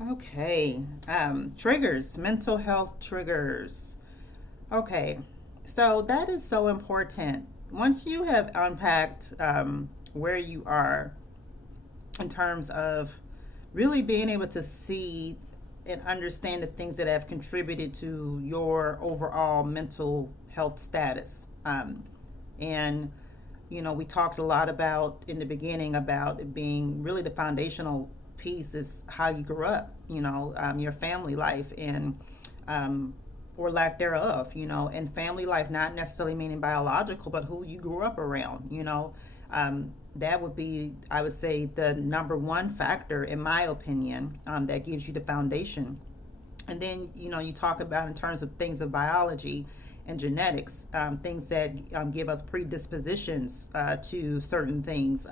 Okay. Triggers, mental health triggers. Okay. So that is so important. Once you have unpacked where you are in terms of really being able to see and understand the things that have contributed to your overall mental health status. And we talked a lot about in the beginning about it being really the foundational piece is how you grew up, your family life and or lack thereof, and family life, not necessarily meaning biological, but who you grew up around, that would be, I would say, the number one factor, in my opinion, that gives you the foundation. And then, you talk about in terms of things of biology and genetics, things that give us predispositions to certain things.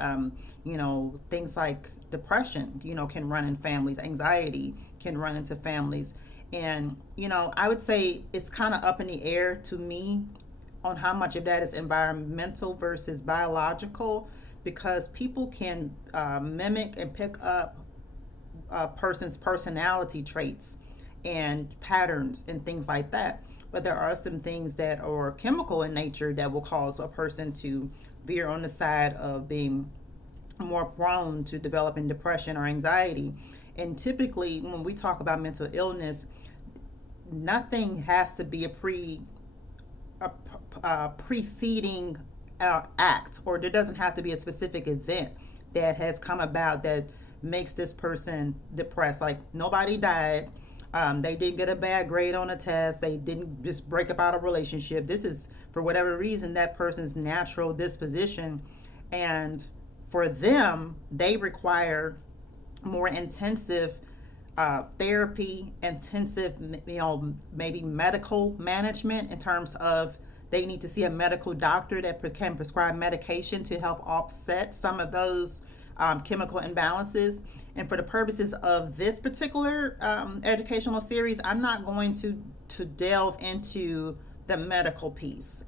Things like depression, can run in families, anxiety can run into families. And, I would say it's kind of up in the air to me on how much of that is environmental versus biological, because people can mimic and pick up a person's personality traits and patterns and things like that. But there are some things that are chemical in nature that will cause a person to veer on the side of being more prone to developing depression or anxiety. And typically, when we talk about mental illness, nothing has to be a preceding act, or there doesn't have to be a specific event that has come about that makes this person depressed. Like, nobody died. They didn't get a bad grade on a test. They didn't just break up out of a relationship. This is, for whatever reason, that person's natural disposition. And for them, they require more intensive therapy, intensive, maybe medical management in terms of they need to see a medical doctor that can prescribe medication to help offset some of those chemical imbalances. And for the purposes of this particular educational series, I'm not going to delve into the medical piece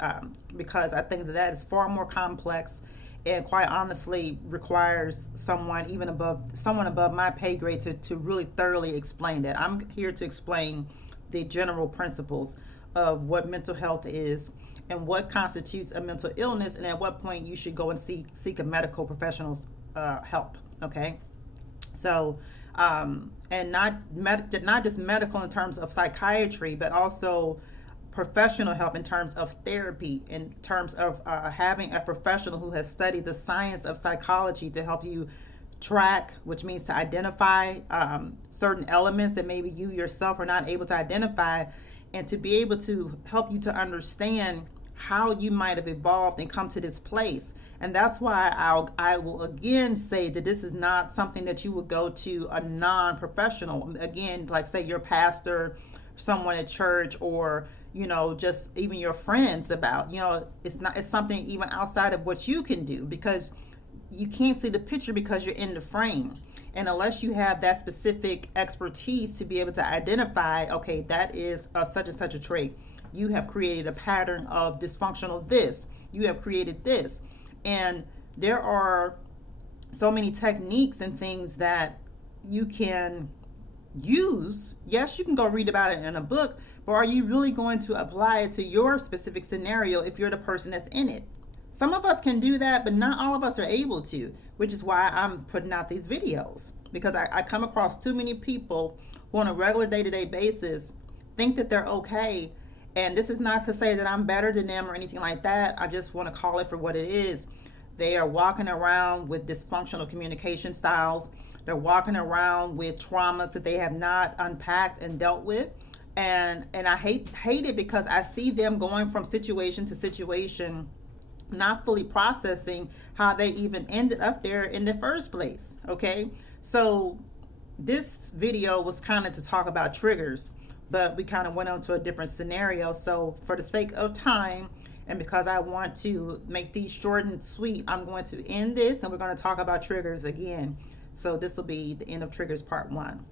because I think that is far more complex and quite honestly requires someone above my pay grade to really thoroughly explain that. I'm here to explain the general principles of what mental health is and what constitutes a mental illness, and at what point you should go and seek a medical professional's help. Okay, so and not just medical in terms of psychiatry, but also professional help in terms of therapy, in terms of having a professional who has studied the science of psychology to help you track, which means to identify certain elements that maybe you yourself are not able to identify, and to be able to help you to understand how you might have evolved and come to this place. And that's why I will again say that this is not something that you would go to a non-professional, again, like say your pastor, someone at church, or just even your friends about. It's something even outside of what you can do, because you can't see the picture because you're in the frame. And unless you have that specific expertise to be able to identify, okay, that is such and such a trait. You have created a pattern of dysfunctional this. You have created this. And there are so many techniques and things that you can use. Yes, you can go read about it in a book, but are you really going to apply it to your specific scenario if you're the person that's in it? Some of us can do that, but not all of us are able to, which is why I'm putting out these videos, because I come across too many people who on a regular day-to-day basis think that they're okay. And this is not to say that I'm better than them or anything like that. I just want to call it for what it is. They are walking around with dysfunctional communication styles. They're walking around with traumas that they have not unpacked and dealt with. And I hate it because I see them going from situation to situation, not fully processing how they even ended up there in the first place. Okay, so this video was kind of to talk about triggers, but we kind of went on to a different scenario. So for the sake of time, and because I want to make these short and sweet, I'm going to end this and we're going to talk about triggers again. So this will be the end of triggers part 1.